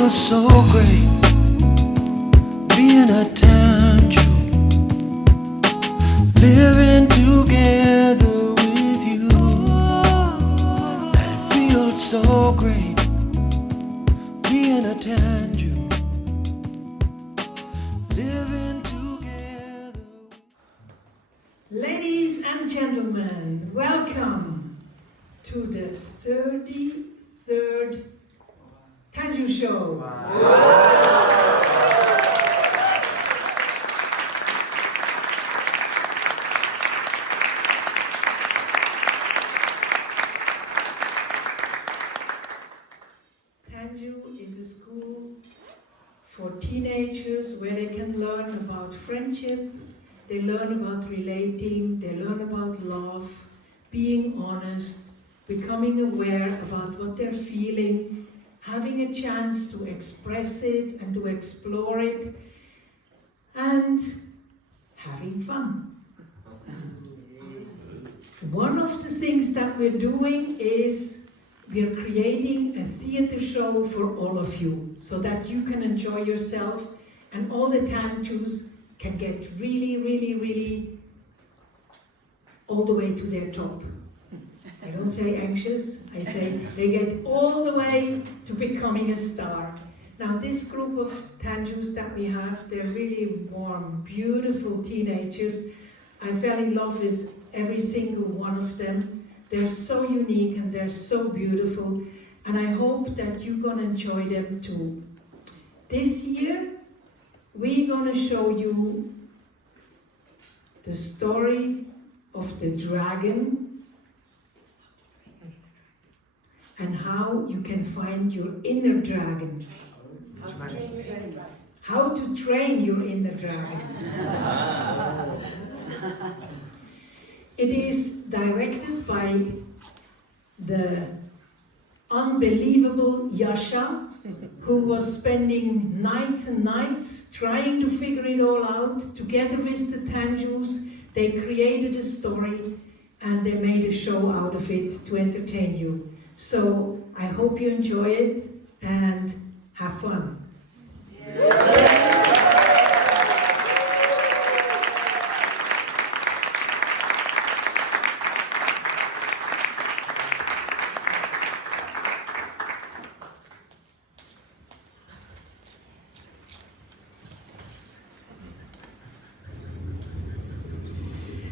feels so great being a Tanju, living together with you. And it feels so great being a Tanju, living together. Ladies and gentlemen, welcome to the 33rd Tanju Show. Tanju is a school for teenagers where they can learn about friendship, they learn about relating, they learn about love, being honest, becoming aware about what they're feeling, having a chance to express it and to explore it, and having fun. One of the things that we're doing is we're creating a theater show for all of you so that you can enjoy yourself and all the Tanjus can get really all the way to their top. I don't say anxious, I say they get all the way to becoming a star. Now this group of Tanjus that we have, they're really warm, beautiful teenagers. I fell in love with every single one of them. They're so unique and they're so beautiful, and I hope that you're gonna enjoy them too. This year, we're gonna show you the story of the dragon and how you can find your inner dragon. How to train your inner dragon. It is directed by the unbelievable Yasha, who was spending nights and nights trying to figure it all out. Together with the Tanjus, they created a story and they made a show out of it to entertain you. So I hope you enjoy it and have fun.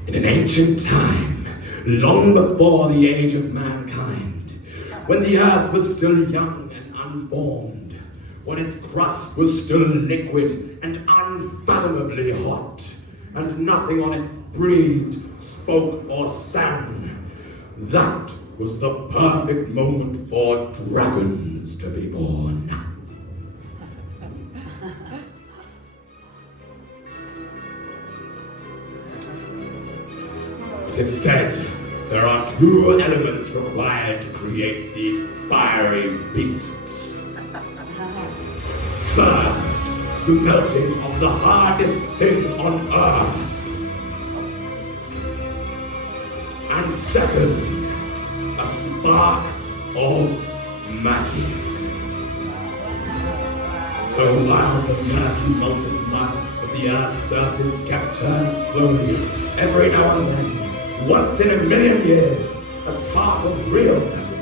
In an ancient time, long before the age of mankind, when the earth was still young and unformed, when its crust was still liquid and unfathomably hot, and nothing on it breathed, spoke, or sang, that was the perfect moment for dragons to be born. It is said there are two elements required to create these fiery beasts. First, the melting of the hardest thing on earth. And second, a spark of magic. So while the murky molten mud of the Earth's surface kept turning slowly, every now and then, once in a million years, a spark of real magic,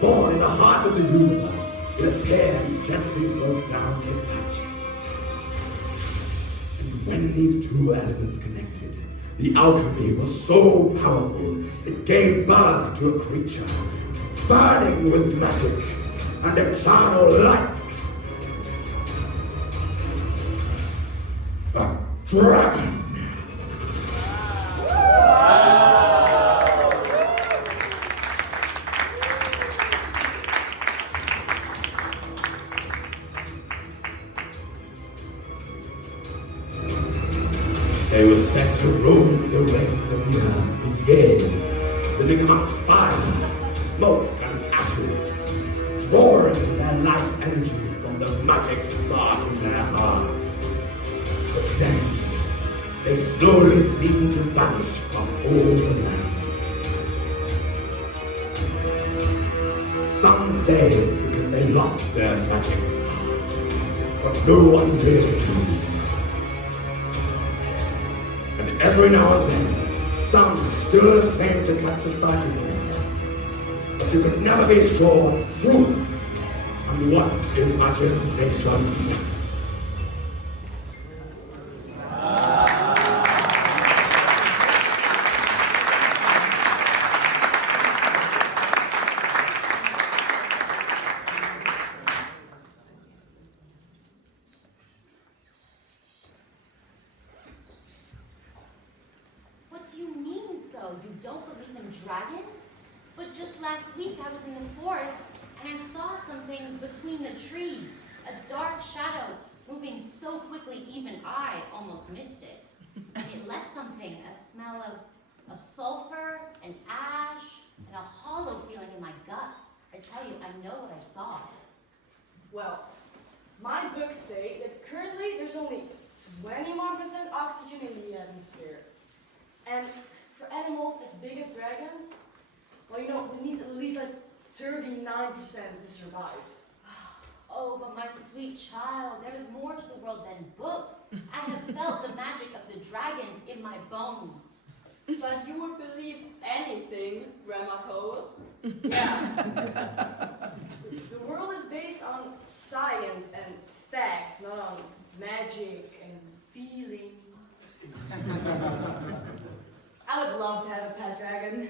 born in the heart of the universe, will appear and gently float down to touch it. And when these two elements connected, the alchemy was so powerful, it gave birth to a creature, burning with magic and eternal life. A dragon. They were set to roam the waves of the earth for years, living amongst fire, smoke, and ashes, drawing their life energy from the magic spark in their heart. But then, they slowly seemed to vanish from all the lands. Some say it's because they lost their magic spark. no one really knows. And every now and then, some still claim to catch a sight of them. But you can never be sure what's true and what's imagination. What do you mean so? You don't believe in dragons? But just last week I was in the forest and I saw something between the trees, a dark shadow moving so quickly even I almost missed it. It left something, a smell of sulfur and ash and a hollow feeling in my guts. I tell you, I know what I saw. Well, my books say that currently there's only 21% oxygen in the atmosphere. And for animals as big as dragons, well, you know, they need at least like 39% to survive. Oh, but my sweet child, there is more to the world than books. I have felt the magic of the dragons in my bones. But you would believe anything, Grandma Cole. Yeah. The world is based on science and facts, not on magic and feeling. I would love to have a pet dragon.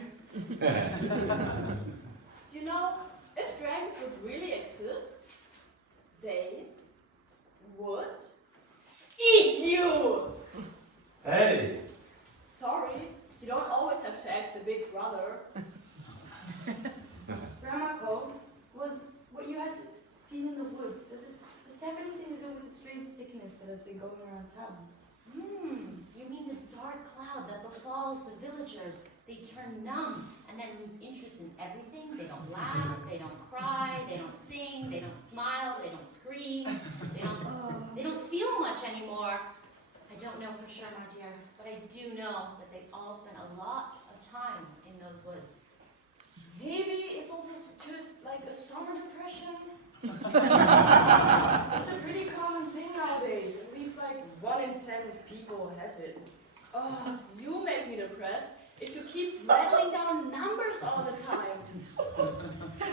You know, if dragons would really exist, they would eat you! Hey! Sorry, you don't always have to act the big brother. Grandma Cole, was what you had seen in the woods, does it have anything to do with the strange sickness that has been going around town? You mean the dark cloud that befalls the villagers? They turn numb and then lose interest in everything. They don't laugh, they don't cry, they don't sing, they don't smile, they don't scream, they don't feel much anymore. I don't know for sure, my dear, but I do know that they all spend a lot of time in those woods. Maybe it's also just like a summer depression. It's a pretty common thing nowadays. At least like 1 in 10 people has it. Oh, you make me depressed if you keep rattling down numbers all the time.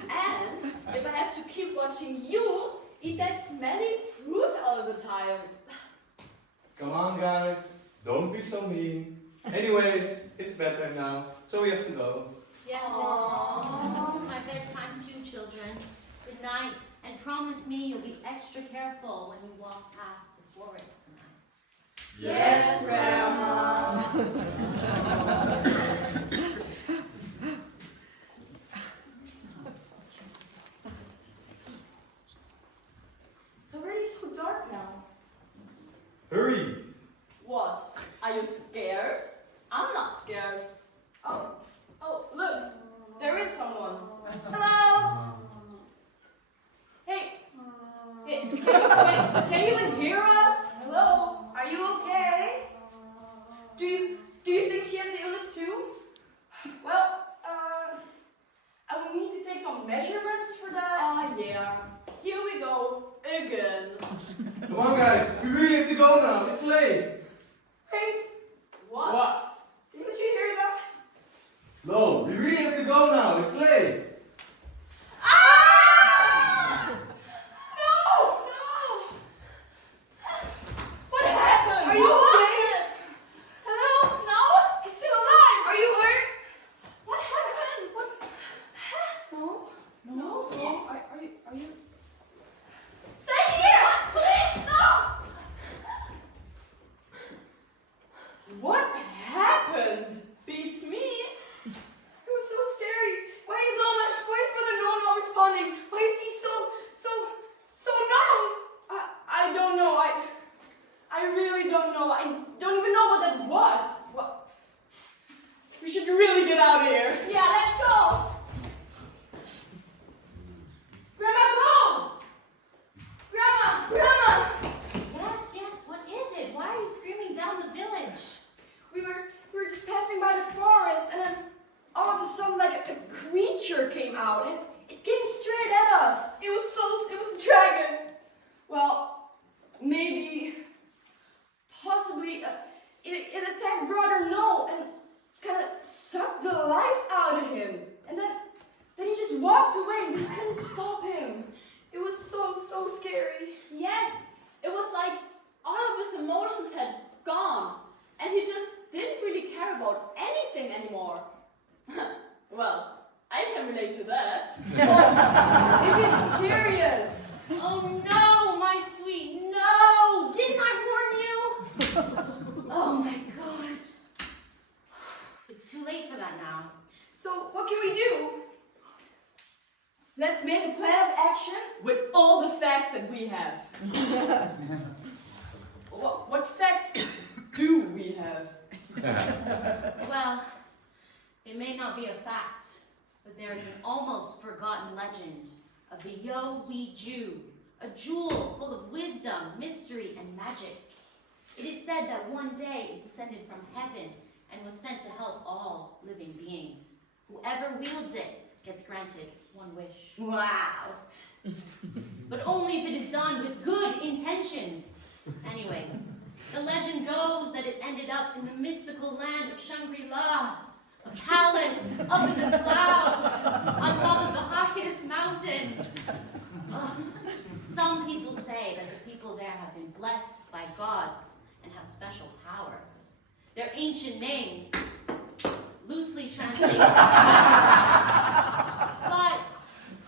And if I have to keep watching you eat that smelly fruit all the time. Come on, guys. Don't be so mean. Anyways, it's bedtime now, so we have to go. Yes, it's my bedtime too, children. Good night, and promise me you'll be extra careful when you walk past the forest tonight. Yes, Grandma. It's already so dark now. Hurry! What? Are you scared? I'm not scared. Oh, look, there is someone. Hello? Hey, can you even hear us? Hello? Are you okay? Do you think she has the illness too? Well, I will need to take some measurements for that. Ah, yeah. Here we go. Again. Come on, guys. We really have to go now. It's late. Wait, What? didn't you hear that? No, we really have to go now. It's late. Ah! No! What happened? Are you okay? Hello? No? He's still alive. Are you hurt? What happened? What? No. Are you? Stay here! Please, no! Oh my god. It's too late for that now. So, what can we do? Let's make a plan of action with all the facts that we have. What facts do we have? Well, it may not be a fact, but there is an almost forgotten legend of the Yo-Wee Jew, a jewel full of wisdom, mystery, and magic. It is said that one day it descended from heaven and was sent to help all living beings. Whoever wields it gets granted one wish. Wow. But only if it is done with good intentions. Anyways, the legend goes that it ended up in the mystical land of Shangri-La, a palace up in the clouds, on top of the highest mountain. Some people say that the people there have been blessed by gods and have special powers. Their ancient names loosely translated. But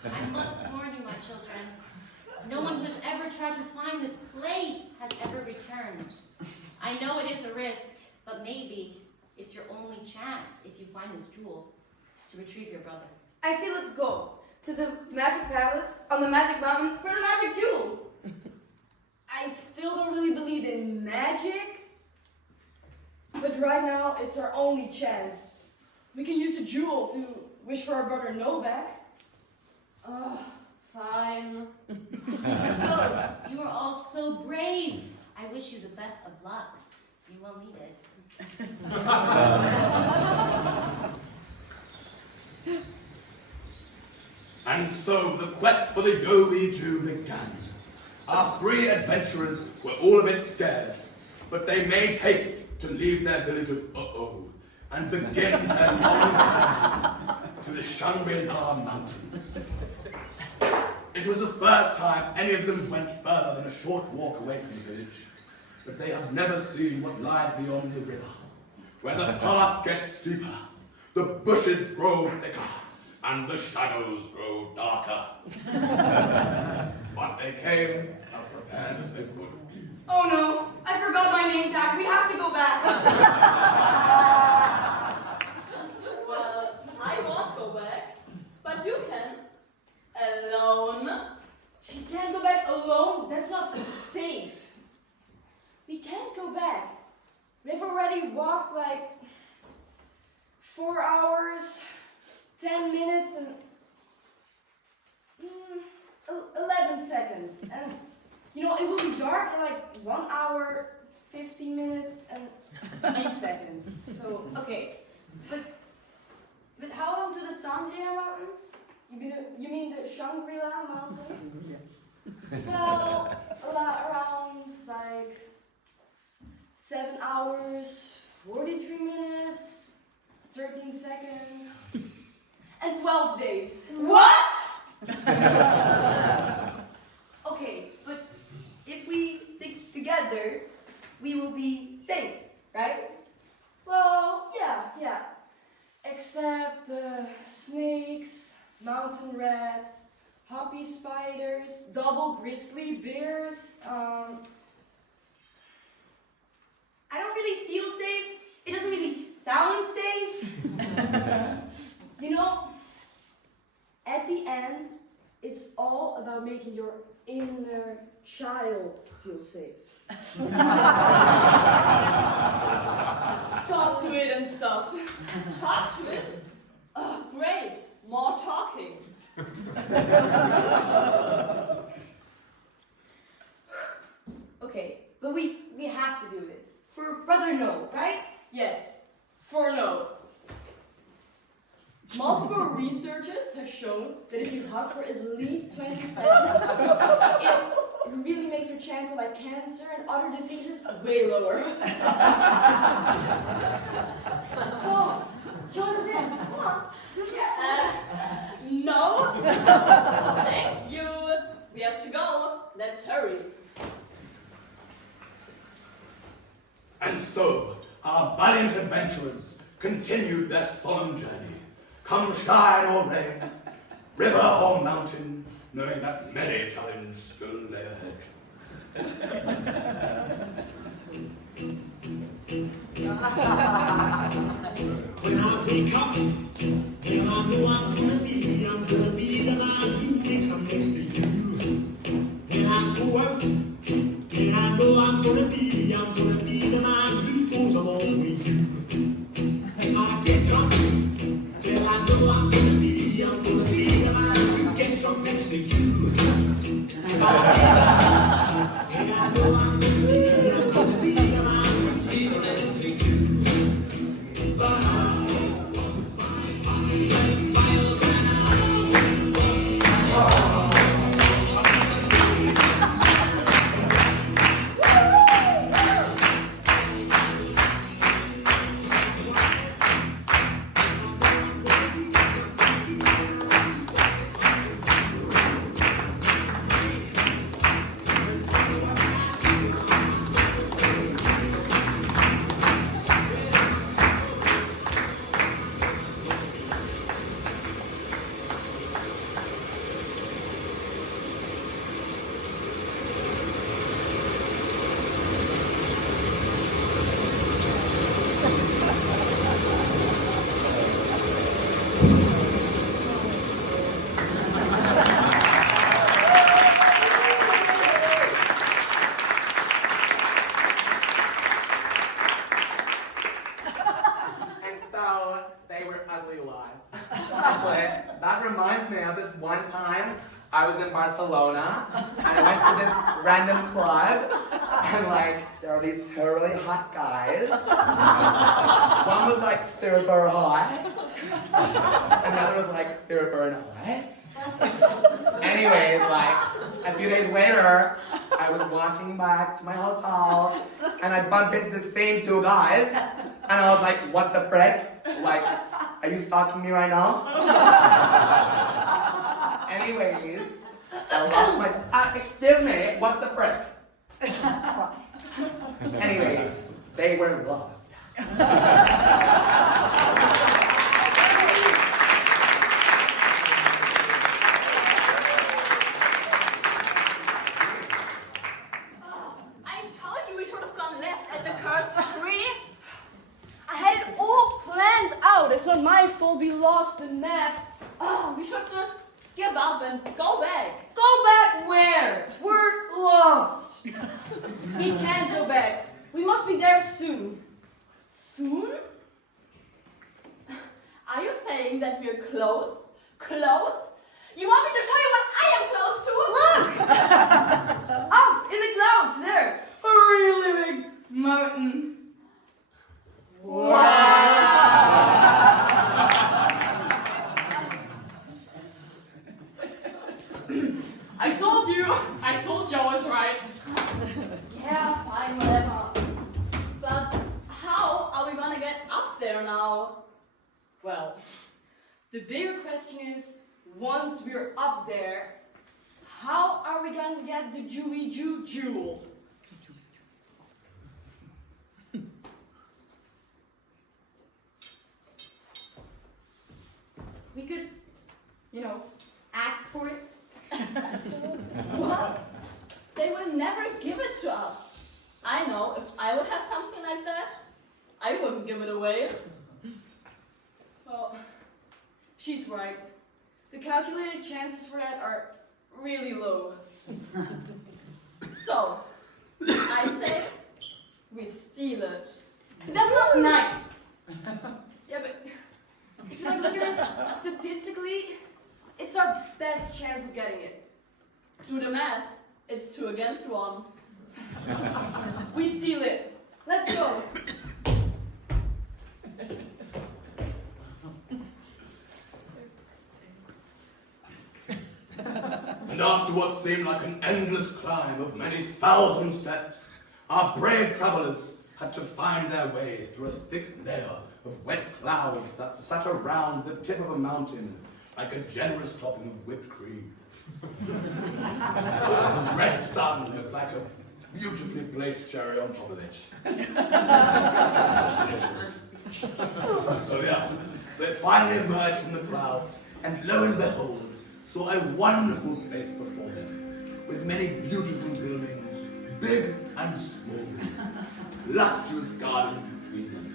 I must warn you, my children, no one who has ever tried to find this place has ever returned. I know it is a risk, but maybe it's your only chance, if you find this jewel, to retrieve your brother. I say let's go to the magic palace on the magic mountain for the magic jewel. I still don't really believe in magic, but right now it's our only chance. We can use the jewel to wish for our brother Noah back. Fine. Let's go. You are all so brave. I wish you the best of luck. You will need it. And so the quest for the Yo-Wee Jew began. Our three adventurers were all a bit scared, but they made haste to leave their village of Uh-Oh and begin their long journey to the Shangri-La Mountains. It was the first time any of them went further than a short walk away from the village, but they had never seen what lies beyond the river, where the path gets steeper, the bushes grow thicker, and the shadows grow darker. But they came as prepared as they could. Oh no, I forgot my name tag. We have to go back. Well, I won't go back, but you can. Alone. She can't go back alone. That's not safe. We can't go back. We've already walked like 4 hours, 10 minutes, and 11 seconds. And you know, it will be dark in like 1 hour, 15 minutes, and 3 seconds. So Okay, but how long to the Sangria Mountains? you mean the Shangri-La Mountains? Well, around like 7 hours, 43 minutes, 13 seconds, and 12 days. What? Okay, but if we stick together, we will be safe, right? Well, yeah. Except snakes, mountain rats, hoppy spiders, double grizzly bears, I don't really feel safe. It doesn't really sound safe. You know, at the end, it's all about making your inner child feel safe. Talk to it and stuff. Talk to it? Oh, great. More talking. Okay, but we have to do this. For Brother No, right? Yes, for no. Multiple researchers have shown that if you hug for at least 20 seconds, it really makes your chance of like cancer and other diseases way lower. Oh, join us in. Come on. No? Thank you. We have to go. Let's hurry. And so, our valiant adventurers continued their solemn journey, come shine or rain, river or mountain, knowing that many challenges still lay ahead. cup. And I know I'm gonna be the man who wakes up next to you. When I go out, and I know I'm gonna be the man who goes along with you. If I get drunk, well I know I'm gonna be the man who gets up next to you. If I get back, and I know I'm gonna be the man who's faithful to you. But I was in Barcelona, and I went to this random club, and like, there were these two really hot guys. One was like super hot, and the other was like super not. Anyways, like, a few days later, I was walking back to my hotel, and I bumped into the same two guys, and I was like, what the frick? Like, are you stalking me right now? Anyways, I lost my, excuse me, what the frick? Anyway, they were loved. I told you we should have gone left at the cursed tree. I had it all planned out. It's not my fault we lost the map. Oh, we should just give up and go back. Go back where? We're lost. We can't go back. We must be there soon. Soon? Are you saying that we're close? Close? You want me to show you what I am close to? Look! Up in the clouds there. A really big mountain. Wow! I told you I was right. Yeah, fine, whatever. But how are we gonna get up there now? Well, the bigger question is, once we're up there, how are we gonna get the Jewy Jew jewel? We could, ask for it. What? They will never give it to us. I know, if I would have something like that, I wouldn't give it away. Well, she's right. The calculated chances for that are really low. So, I say, we steal it. That's not nice. Yeah, but if you look at it statistically, it's our best chance of getting it. Do the math. It's 2 against 1. We steal it. Let's go. And after what seemed like an endless climb of many thousand steps, our brave travelers had to find their way through a thick layer of wet clouds that sat around the tip of a mountain like a generous topping of whipped cream. The red sun looked like a beautifully placed cherry on top of it. So yeah, they finally emerged from the clouds, and lo and behold, saw a wonderful place before them, with many beautiful buildings, big and small, lustrous gardens between them.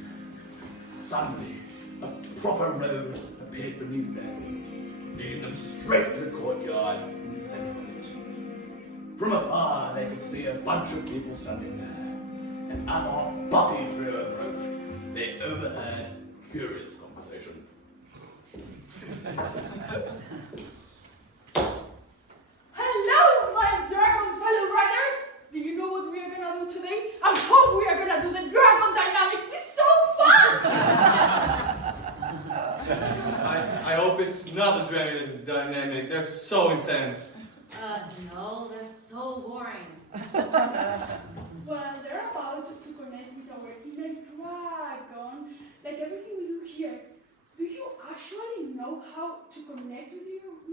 Suddenly, a proper road appeared beneath their feet, leading them straight to the courtyard in the center of it. From afar, they could see a bunch of people standing there, and as our puppy trio approached, they overheard curious conversation. Hello, my dragon fellow riders! Do you know what we are gonna do today? I hope we are gonna do the dragon dynamic. It's so fun! I hope it's not a dragon dynamic. They're so intense. No, they're so boring. Well, they're about to connect with our inner dragon, like everything we do here. Do you actually know how to connect with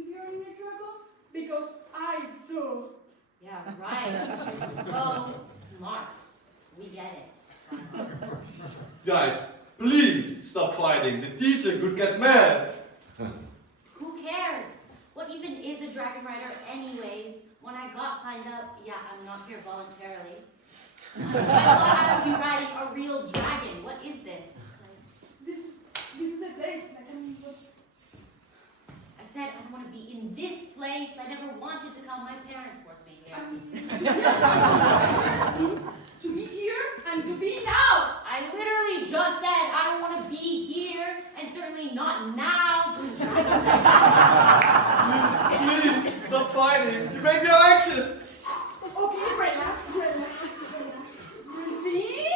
your inner dragon? Because I do. Yeah, right. You're so smart. We get it. Guys, please stop fighting. The teacher could get mad. Who cares? What even is a dragon rider anyways? When I got signed up, yeah, I'm not here voluntarily. I thought I would be riding a real dragon. What is this? This is the place. Like, I mean, what? I said I want to be in this place. I never wanted to come. My parents forced me here. Means to be here and to be now. I literally just said I don't want to be here, and certainly not now doing dragon rides. Please stop fighting. You make me anxious. Okay, relax. Breathe in.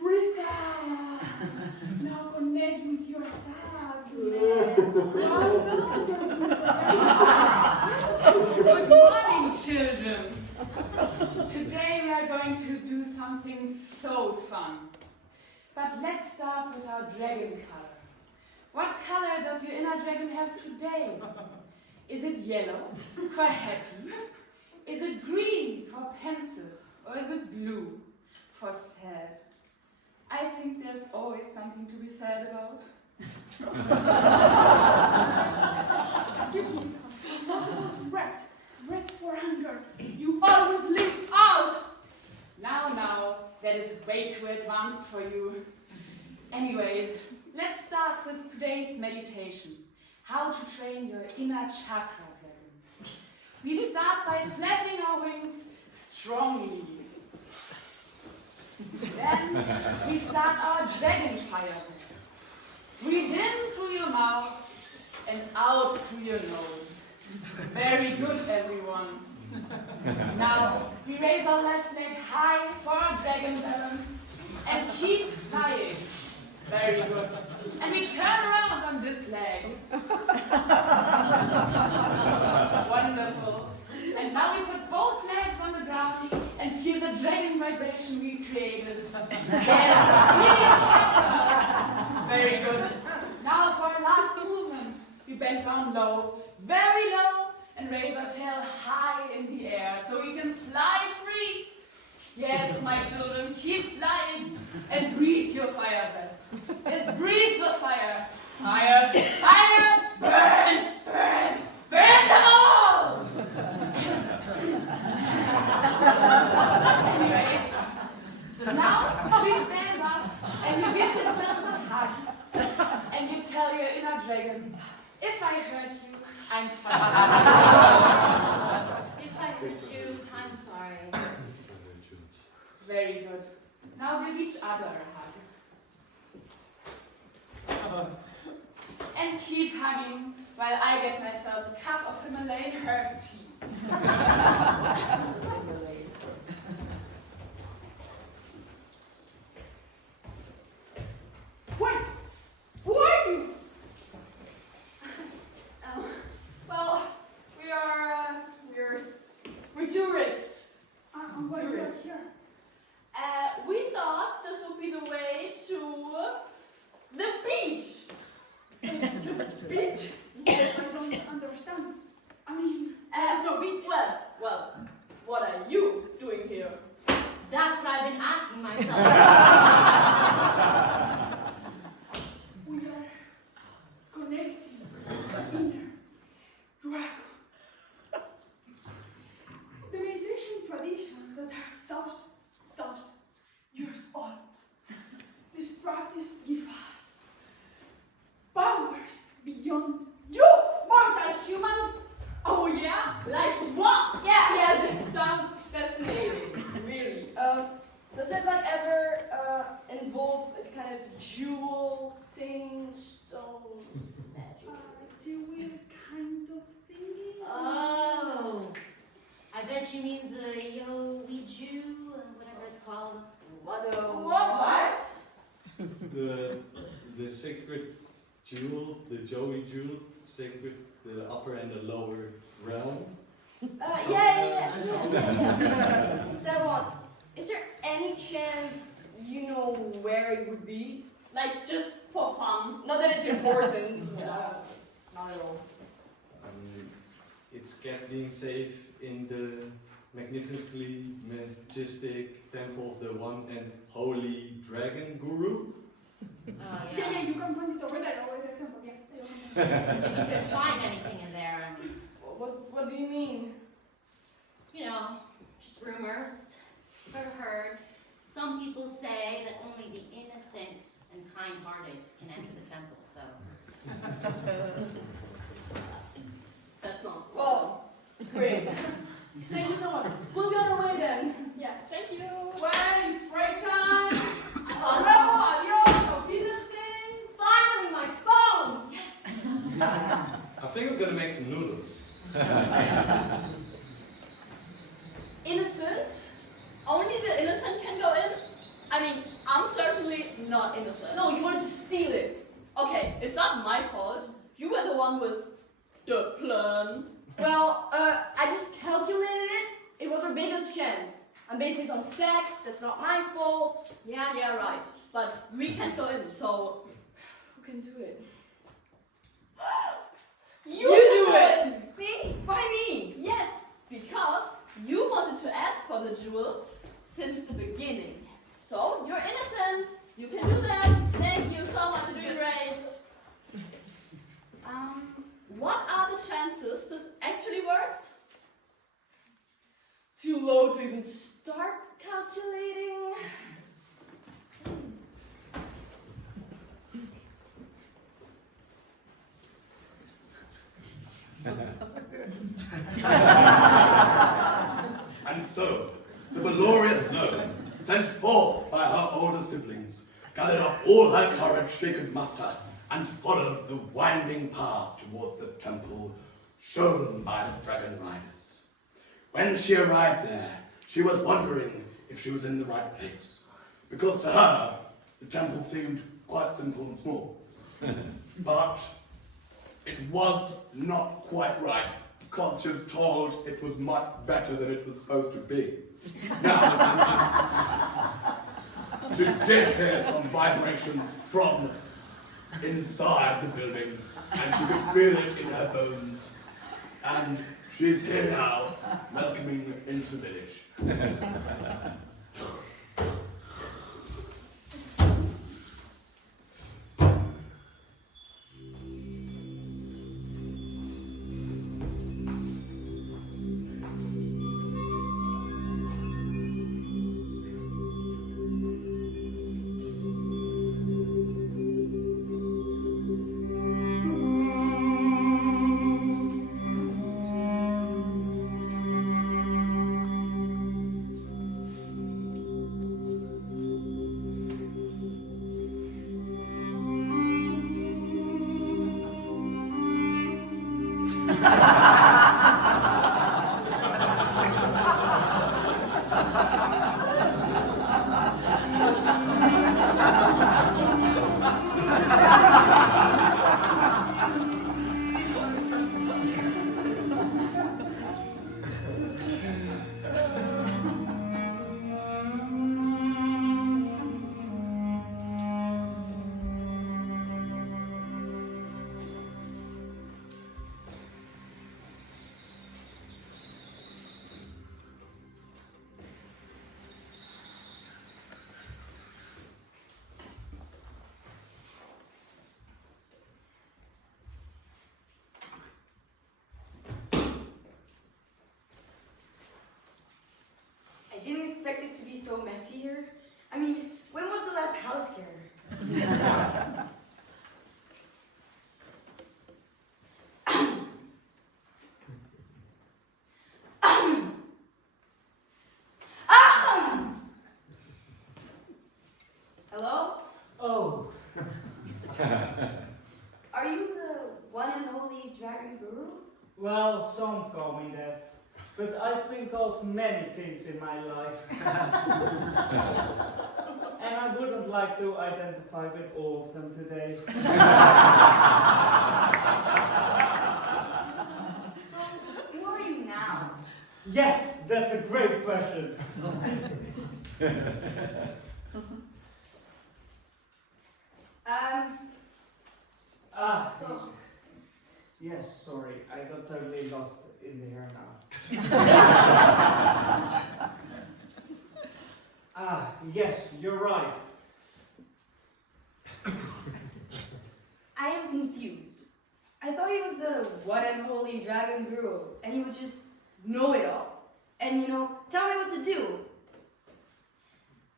Breathe out. Now connect with yourself. Good morning, children. Today we are going to do something so fun. But let's start with our dragon color. What color does your inner dragon have today? Is it yellow for happy? Is it green for pensive? Or is it blue for sad? I think there's always something to be sad about. Excuse me. What about red? Red for anger. You always leave out. Now, that is way too advanced for you. Anyways, let's start with today's meditation. How to train your inner chakra dragon. We start by flapping our wings strongly. Then we start our dragon fire. Breathe in through your mouth and out through your nose. Very good, everyone. Now, we raise our left leg high for our dragon balance and keep flying. Very good. And we turn around on this leg. Wonderful. And now we put both legs on the ground and feel the dragon vibration we created. Yes, feel your chakras. Very good. Now for our last movement, we bend down low, very low, and raise our tail high in the air so we can fly free. Yes, my children, keep flying and breathe your fire breath. Yes, breathe the fire. Fire, fire, burn, burn, burn them all! Anyways, now we stand up and you give yourself a hug. And you tell your inner dragon, if I hurt you, I'm sorry. If I hurt you, I'm sorry. Very good. Now give each other a hug. And keep hugging while I get myself a cup of Himalayan herb tea. Wait! Who are you? Well, we're tourists. Why are you Tourists. here? We thought this would be the way to the beach. Beach? I don't understand. I mean, there's no beach. Well, what are you doing here? That's what I've been asking myself. We are connecting the inner dragon. The meditation tradition that are thousands years old. This practice gives us What? The sacred jewel, the Joey jewel, sacred, the upper and the lower realm. Yeah. That one. Is there any chance you know where it would be? Like, just for fun. Not that it's important. Not at all. It's kept being safe in the magnificently majestic temple of the one and holy dragon guru. Yeah, you can find it over there, temple, yeah. If you could find anything in there, What do you mean? you know, just rumors. I've ever heard. Some people say that only the innocent and kind-hearted can enter the temple, so. That's not. Well, great. Thank you so much. We'll be on our way then. Yeah, thank you. Well, it's break time. Hasta luego, adios, auf Wiedersehen. Finally, my phone. Yes. I think we're gonna make some noodles. Innocent? Only the innocent can go in? I mean, I'm certainly not innocent. No, you wanted to steal it. Okay, it's not my fault. You were the one with the plan. Well, I just calculated it. It was our biggest chance. I'm basing this on facts. That's not my fault. Yeah, right. But we can't go in, so. Who can do it? You do can! it. Me? Why me? Yes, because you wanted to ask for the jewel since the beginning. So, you're innocent. You can do that. Thank you so much. You're doing great. What are the chances this actually works? Too low to even start calculating. And so, the glorious gnome, sent forth by her older siblings, gathered up all her courage she could muster, and followed the winding path towards the temple shown by the dragon riders. When she arrived there, she was wondering if she was in the right place, because to her, the temple seemed quite simple and small. But it was not quite right, because she was told it was much better than it was supposed to be. Now, she did hear some vibrations from inside the building, and she could feel it in her bones. And she's here now, welcoming into the village. I didn't expect it to be so messy here. I mean, when was the last house care? Hello? Oh. Are you the one and only dragon guru? Well, some call me that. But I I've been called many things in my life. And I wouldn't like to identify with all of them today. So, who are you now? Yes, that's a great question. So, Yes, sorry, I got totally lost in the air now. Yes, you're right. I am confused. I thought he was the one and holy dragon guru, and he would just know it all. And, you know, tell me what to do.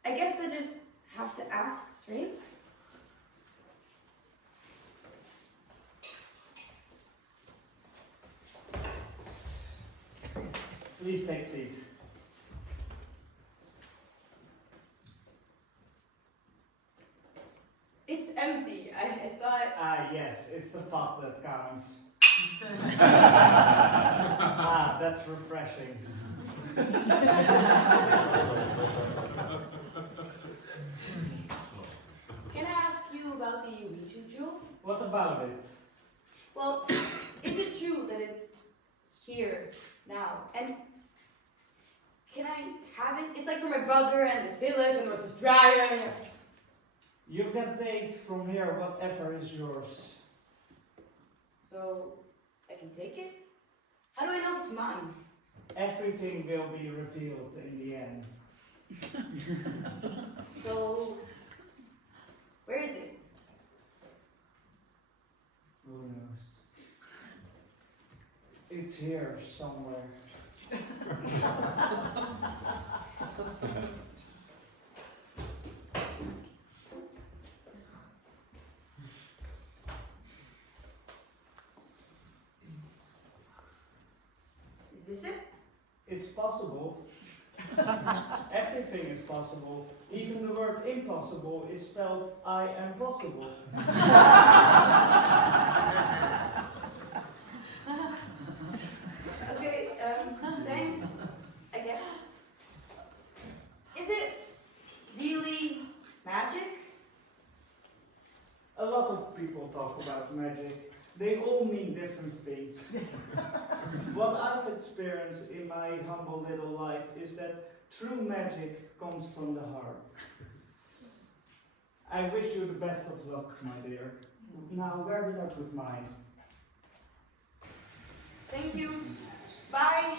I guess I just have to ask straight. Please take a seat. It's empty. I thought... Yes, it's the thought that counts. That's refreshing. Can I ask you about the Ouija jewel? What about it? Well, is it true that it's here now? And can I have it? It's like for my brother and this village and there was this dragon. You can take from here whatever is yours. So, I can take it? How do I know if it's mine? Everything will be revealed in the end. So, where is it? Who knows? It's here somewhere. Is this it? It's possible. Everything is possible. Even the word impossible is spelled I am possible. Okay, thanks, I guess. Is it really magic? A lot of people talk about magic. They all mean different things. What I've experienced in my humble little life is that true magic comes from the heart. I wish you the best of luck, my dear. Now, where did I put mine? Thank you. Bye.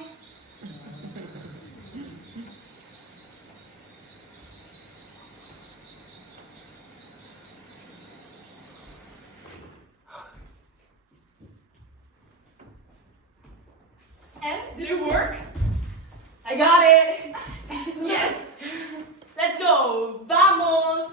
And did it work? I got it! Yes! Let's go! Vamos!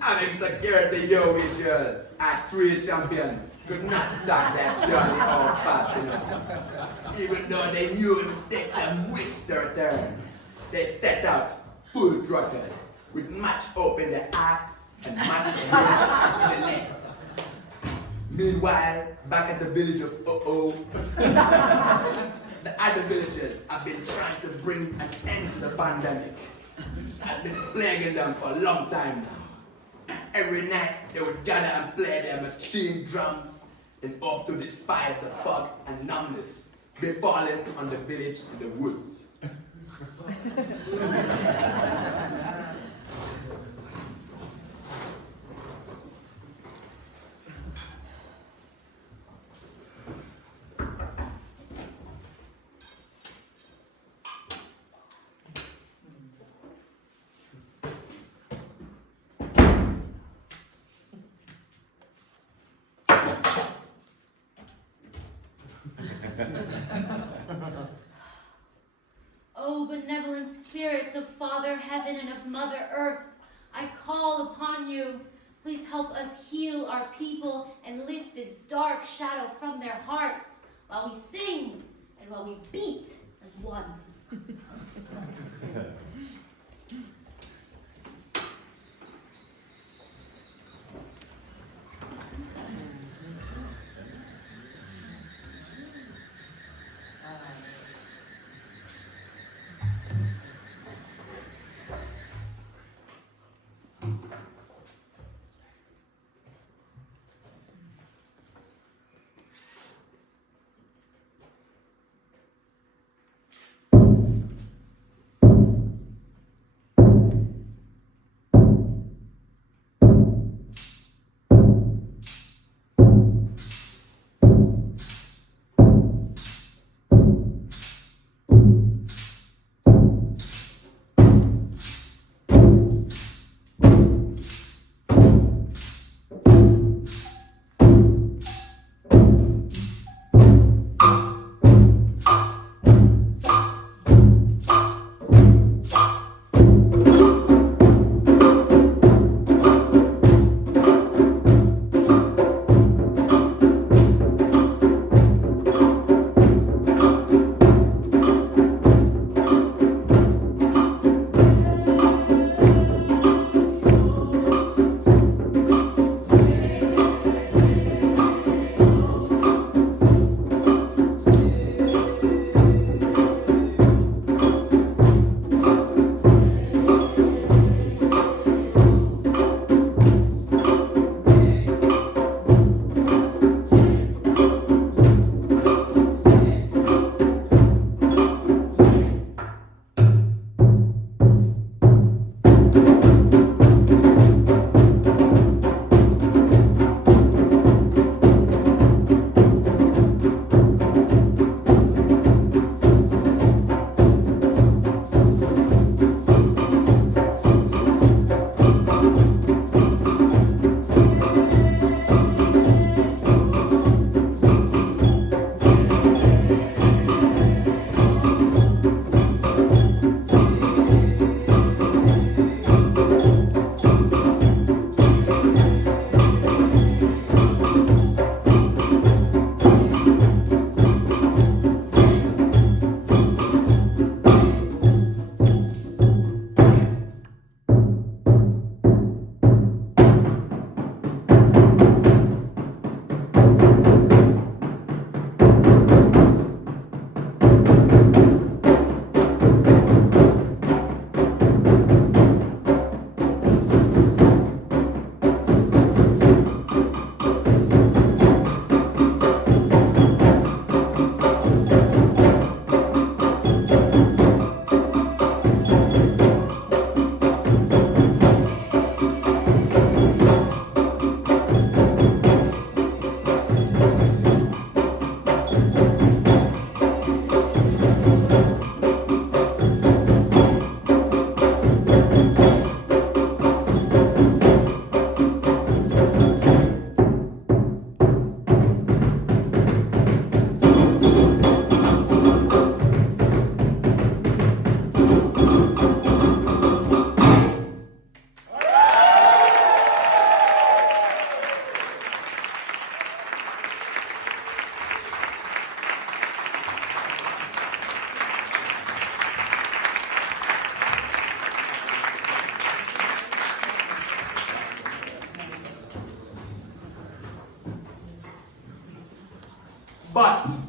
I'm in security, yo, Mitchell. At 3 champions could not start that journey out fast enough. Even though they knew it would take them weeks to return, they set out full throttle, with much hope in their hearts and much hope in their legs. Meanwhile, back at the village of Uh-Oh, the other villagers have been trying to bring an end to the pandemic. It has been plaguing them for a long time now. Every night they would gather and play their machine drums in hope to despise the fog and numbness befalling on the village in the woods. O benevolent spirits of Father Heaven and of Mother Earth, I call upon you. Please help us heal our people and lift this dark shadow from their hearts while we sing and while we beat as one.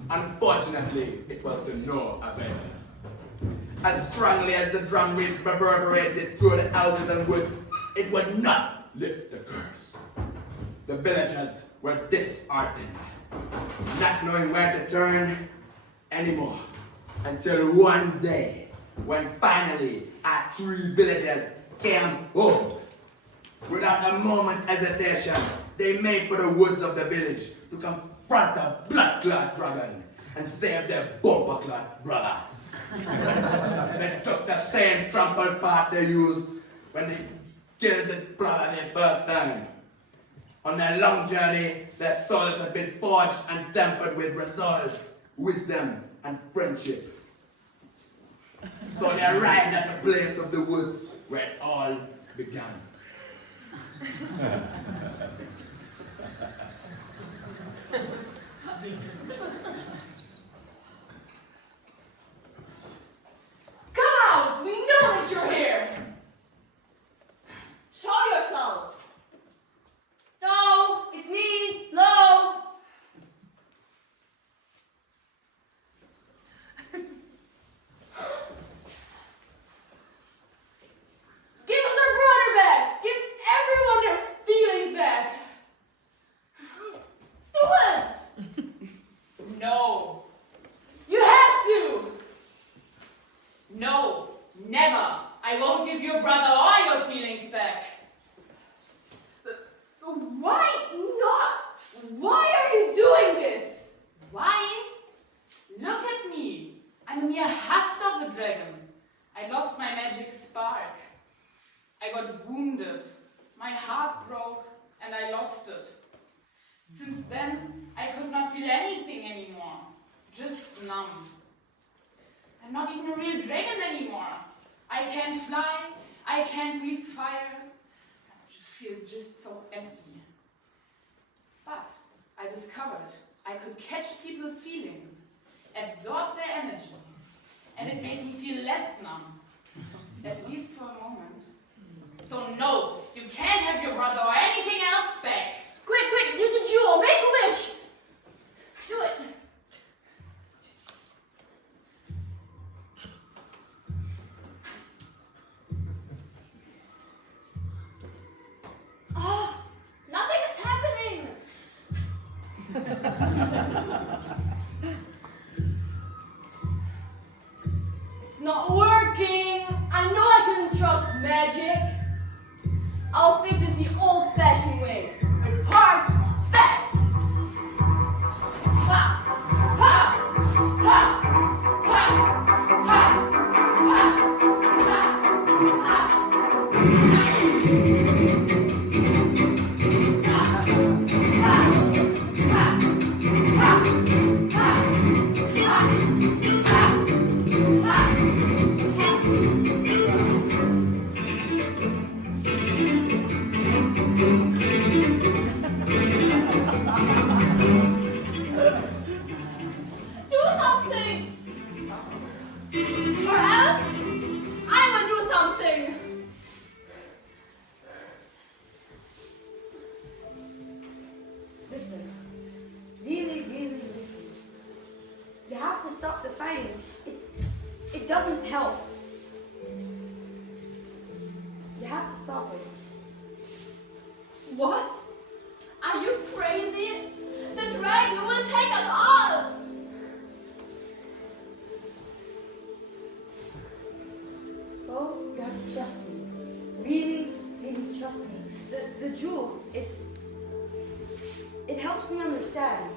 Unfortunately, it was to no avail. As strongly as the drum reverberated through the houses and woods, it would not lift the curse. The villagers were disheartened, not knowing where to turn anymore, until one day, when finally our 3 villagers came home. Without a moment's hesitation, they made for the woods of the village to confront the blood-clad dragon and save their bumper-clad brother. They took the same trampled path they used when they killed the brother the first time. On their long journey, their souls had been forged and tempered with resolve, wisdom, and friendship. So they arrived at the place of the woods where it all began. Come out! We know that you're here! Show yourselves. No, it's me. No. Give us our brother back! Give everyone their feelings back! Do it. No. You have to! No, never. I won't give your brother all your feelings back. Why not? Why are you doing this? Why? Look at me. I'm a mere husk of a dragon. I lost my magic spark. I got wounded. My heart broke and I lost it. Since then, I could not feel anything anymore. Just numb. I'm not even a real dragon anymore. I can't fly. I can't breathe fire. It feels just so empty. But I discovered I could catch people's feelings, absorb their energy, and it made me feel less numb, at least for a moment. So no, you can't have your brother or anything else back. Quick, use a jewel, make a wish! Do it. Oh, nothing is happening. It's not working! I know I couldn't trust magic! I'll fix this the old-fashioned way. With hard facts! Ha! Ha! Ha! Ha! Ha! Ha! Ha! Do something! Or else, I will do something! Listen. Really, really listen. You have to stop the fighting. It doesn't help. You have to stop it. What? Are you crazy? The dragon will take us all! Well, you have to trust me. Really, really trust me. The jewel, it helps me understand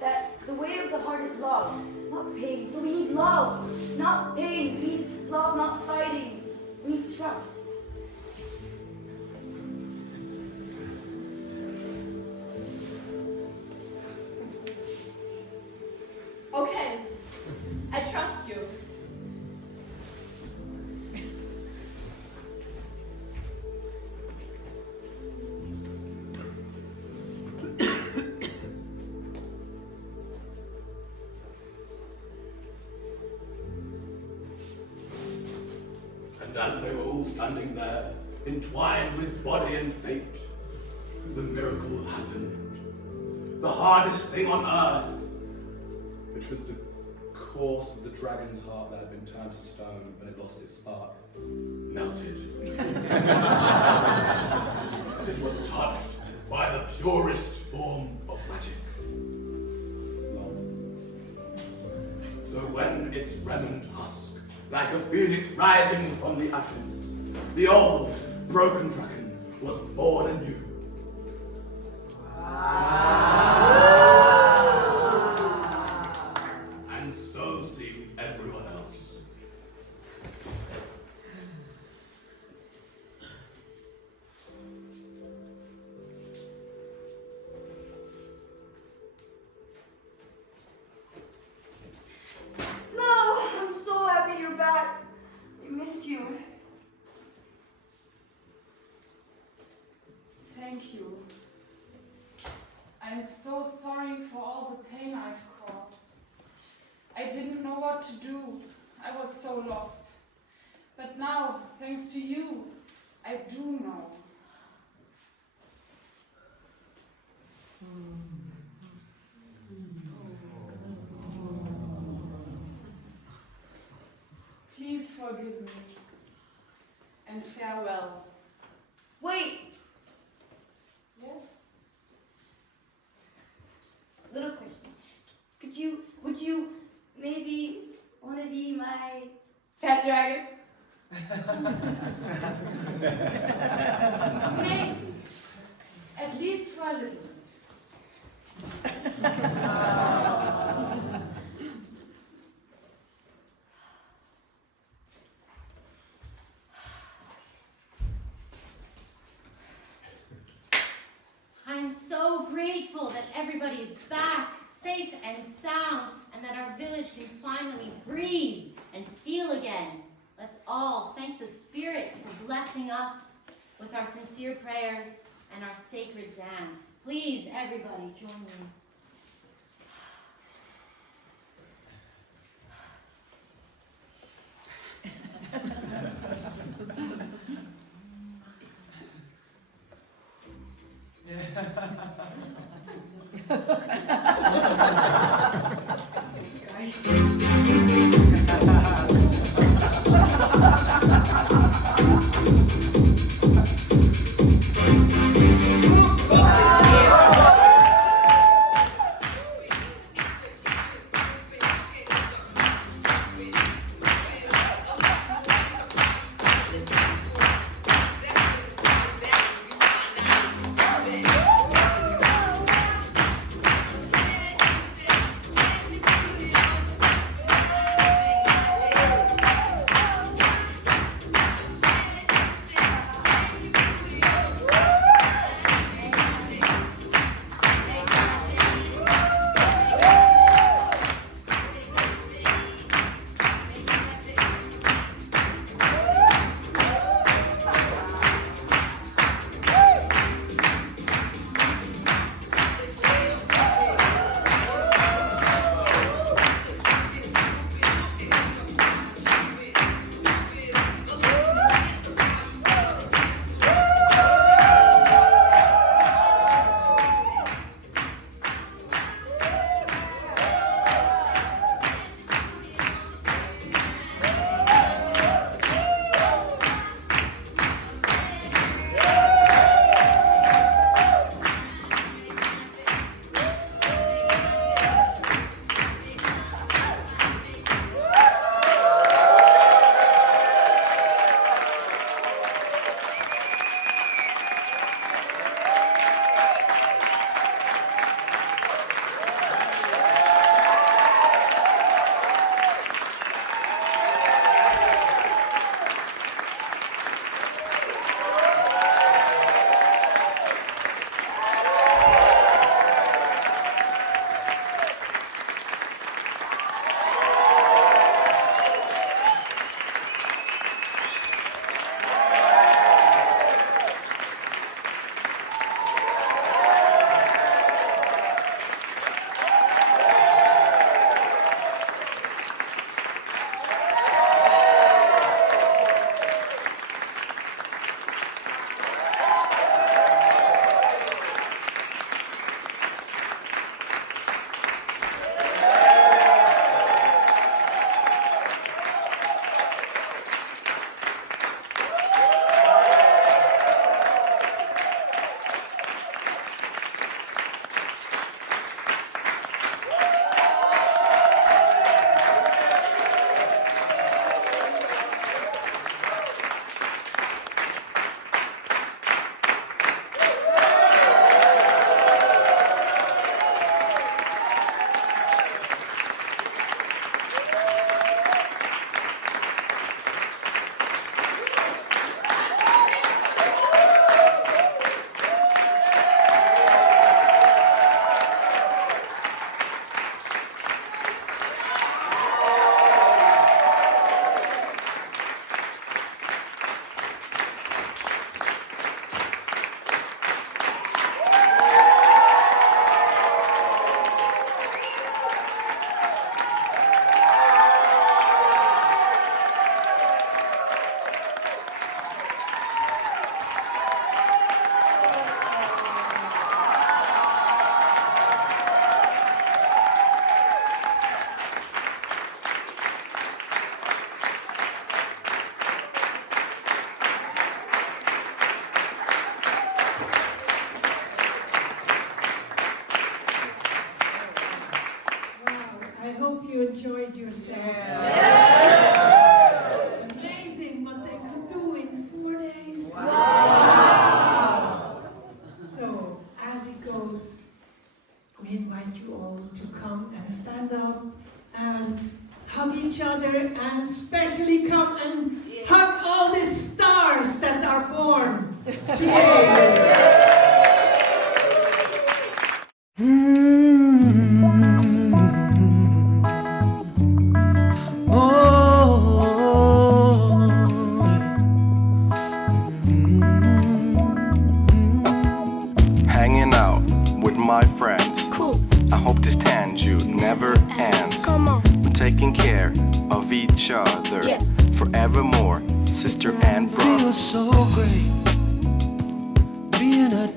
that the way of the heart is love, not pain. So we need love, not pain. We need love, not fighting. We need trust. Okay, I trust you. And as they were all standing there, entwined with body and fate, the miracle happened. The hardest thing on earth which was the course of the dragon's heart that had been turned to stone when it lost its spark, melted. And it was touched by the purest form of magic, love. So when its remnant husk, like a phoenix rising from the ashes, the old, broken dragon was born anew. And so seemed everyone else. No, I'm so happy you're back. I missed you. Thank you. I'm so sorry for all the pain I've caused. I didn't know what to do. I was so lost. But now, thanks to you, I do know. Please forgive me. And farewell. Wait, Yes? little question. Would you maybe want to be my pet dragon? Maybe. At least for a little bit. I'm so grateful that everybody is back, safe and sound, and that our village can finally breathe and feel again. Let's all thank the spirits for blessing us with our sincere prayers and our sacred dance. Please, everybody, join me. hope you enjoyed yourself. Amazing what they could do in 4 days. Wow. So, as it goes, we invite you all to come and stand up and hug each other, and especially come and hug all the stars that are born today. Hanging out with my friends. Cool. I hope this tangent never ends. Come on. We're taking care of each other forevermore, sister and brother. Feels so great being a